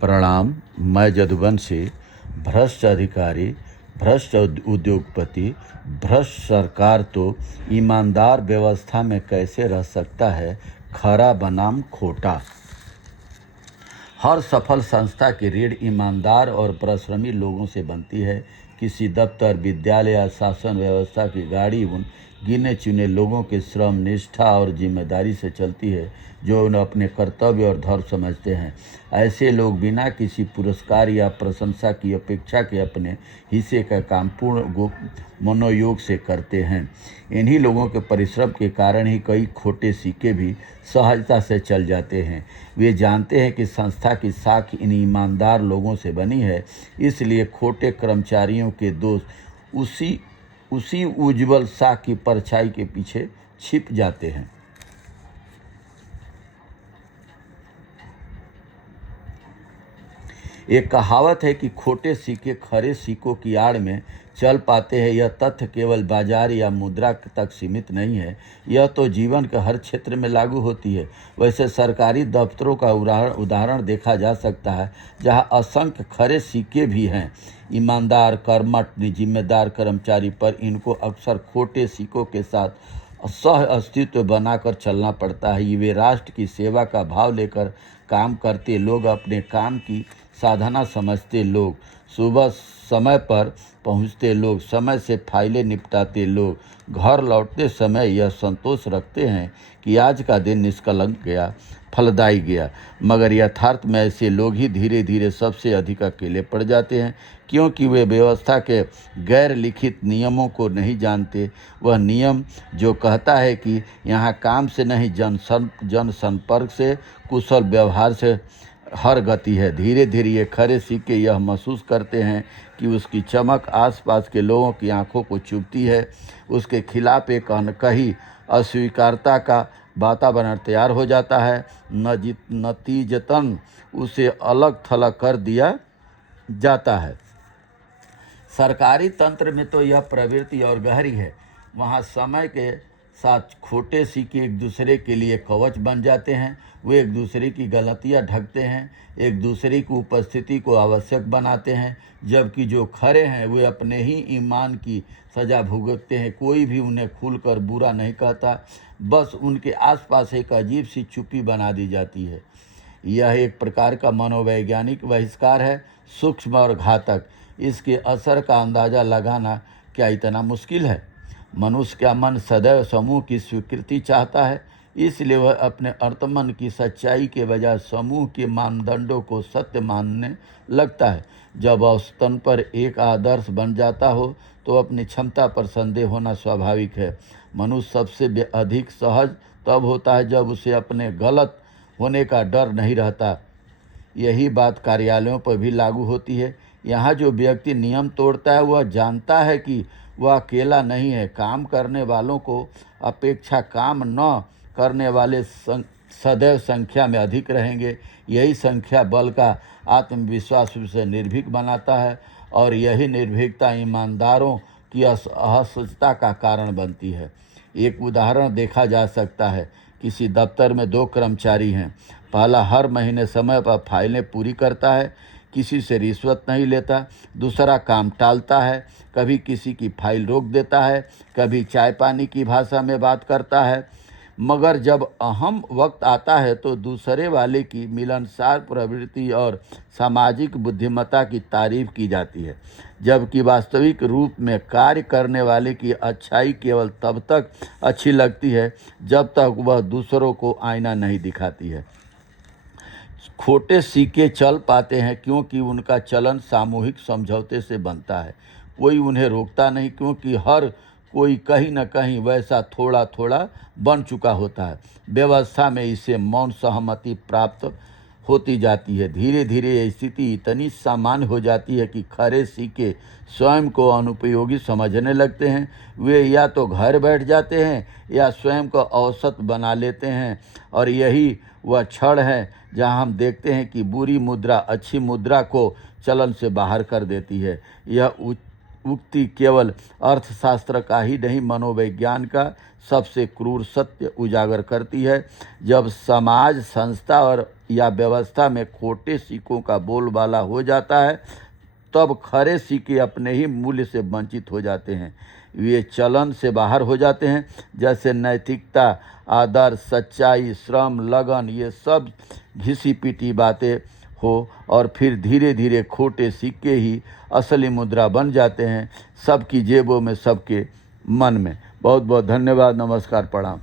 प्रणाम। मैं यदुवंशी, भ्रष्ट अधिकारी, भ्रष्ट उद्योगपति, भ्रष्ट सरकार तो ईमानदार व्यवस्था में कैसे रह सकता है, खरा बनाम खोटा। हर सफल संस्था की रीढ़ ईमानदार और परिश्रमी लोगों से बनती है। किसी दफ्तर, विद्यालय या शासन व्यवस्था की गाड़ी उन गिने चुने लोगों के श्रम, निष्ठा और जिम्मेदारी से चलती है जो उन्हें अपने कर्तव्य और धर्म समझते हैं। ऐसे लोग बिना किसी पुरस्कार या प्रशंसा की अपेक्षा के अपने हिस्से का काम पूर्ण मनोयोग से करते हैं। इन्हीं लोगों के परिश्रम के कारण ही कई खोटे सिक्के भी सहजता से चल जाते हैं। वे जानते हैं कि संस्था की साख इन ईमानदार लोगों से बनी है, इसलिए खोटे कर्मचारियों के दोष उसी उज्जवल साख की परछाई के पीछे छिप जाते हैं। एक कहावत है कि खोटे सिक्के खरे सिक्कों की आड़ में चल पाते हैं। यह तथ्य केवल बाजार या मुद्रा तक सीमित नहीं है, यह तो जीवन के हर क्षेत्र में लागू होती है। वैसे सरकारी दफ्तरों का उदाहरण देखा जा सकता है, जहां असंख्य खरे सिक्के भी हैं। ईमानदार, कर्मठ, जिम्मेदार कर्मचारी पर इनको अक्सर खोटे सिक्कों के साथ सह अस्तित्व बनाकर चलना पड़ता है। वे राष्ट्र की सेवा का भाव लेकर काम करते लोग, अपने काम की साधना समझते लोग, सुबह समय पर पहुंचते लोग, समय से फाइलें निपटाते लोग, घर लौटते समय यह संतोष रखते हैं कि आज का दिन निष्कलंक गया, फलदायी गया। मगर यथार्थ में ऐसे लोग ही धीरे धीरे सबसे अधिक अकेले पड़ जाते हैं, क्योंकि वे व्यवस्था के गैर लिखित नियमों को नहीं जानते। वह नियम जो कहता है कि यहाँ काम से नहीं जन संपर्क से, कुशल व्यवहार से हर गति है। धीरे धीरे ये खरे सिक्के यह महसूस करते हैं कि उसकी चमक आसपास के लोगों की आंखों को चुभती है। उसके खिलाफ एक अनकही अस्वीकारता का वातावरण तैयार हो जाता है। नतीजतन उसे अलग थलग कर दिया जाता है। सरकारी तंत्र में तो यह प्रवृत्ति और गहरी है। वहाँ समय के साथ खोटे सिक्के एक दूसरे के लिए कवच बन जाते हैं। वे एक दूसरे की गलतियाँ ढकते हैं, एक दूसरे की उपस्थिति को आवश्यक बनाते हैं, जबकि जो खरे हैं वे अपने ही ईमान की सज़ा भुगतते हैं। कोई भी उन्हें खुलकर बुरा नहीं कहता, बस उनके आसपास एक अजीब सी चुप्पी बना दी जाती है। यह एक प्रकार का मनोवैज्ञानिक बहिष्कार है, सूक्ष्म और घातक। इसके असर का अंदाज़ा लगाना क्या इतना मुश्किल है? मनुष्य का मन सदैव समूह की स्वीकृति चाहता है, इसलिए वह अपने अर्तमन की सच्चाई के बजाय समूह के मानदंडों को सत्य मानने लगता है। जब औसतन पर एक आदर्श बन जाता हो तो अपनी क्षमता पर संदेह होना स्वाभाविक है। मनुष्य सबसे अधिक सहज तब होता है जब उसे अपने गलत होने का डर नहीं रहता। यही बात कार्यालयों पर भी लागू होती है। यहाँ जो व्यक्ति नियम तोड़ता है वह जानता है कि वह अकेला नहीं है। काम करने वालों को अपेक्षा काम न करने वाले सदैव संख्या में अधिक रहेंगे। यही संख्या बल का आत्मविश्वास उसे निर्भीक बनाता है, और यही निर्भीकता ईमानदारों की असहजता का कारण बनती है। एक उदाहरण देखा जा सकता है। किसी दफ्तर में दो कर्मचारी हैं। पहला हर महीने समय पर फाइलें पूरी करता है, किसी से रिश्वत नहीं लेता। दूसरा काम टालता है, कभी किसी की फाइल रोक देता है, कभी चाय पानी की भाषा में बात करता है। मगर जब अहम वक्त आता है तो दूसरे वाले की मिलनसार प्रवृत्ति और सामाजिक बुद्धिमत्ता की तारीफ की जाती है, जबकि वास्तविक रूप में कार्य करने वाले की अच्छाई केवल तब तक अच्छी लगती है जब तक वह दूसरों को आईना नहीं दिखाती है। खोटे सिक्के चल पाते हैं क्योंकि उनका चलन सामूहिक समझौते से बनता है। कोई उन्हें रोकता नहीं, क्योंकि हर कोई कहीं न कहीं वैसा थोड़ा थोड़ा बन चुका होता है। व्यवस्था में इसे मौन सहमति प्राप्त होती जाती है। धीरे धीरे यह स्थिति इतनी सामान्य हो जाती है कि खरे सिक्के स्वयं को अनुपयोगी समझने लगते हैं। वे या तो घर बैठ जाते हैं या स्वयं को औसत बना लेते हैं, और यही वह क्षण है जहां हम देखते हैं कि बुरी मुद्रा अच्छी मुद्रा को चलन से बाहर कर देती है। यह उक्ति केवल अर्थशास्त्र का ही नहीं, मनोविज्ञान का सबसे क्रूर सत्य उजागर करती है। जब समाज, संस्था और या व्यवस्था में खोटे सिक्कों का बोलबाला हो जाता है, तब खरे सिक्के अपने ही मूल्य से वंचित हो जाते हैं। वे चलन से बाहर हो जाते हैं। जैसे नैतिकता, आदर, सच्चाई, श्रम, लगन, ये सब घिसी पिटी बातें हो और फिर धीरे धीरे खोटे सिक्के ही असली मुद्रा बन जाते हैं, सबकी जेबों में, सबके मन में। बहुत बहुत धन्यवाद। नमस्कार, प्रणाम।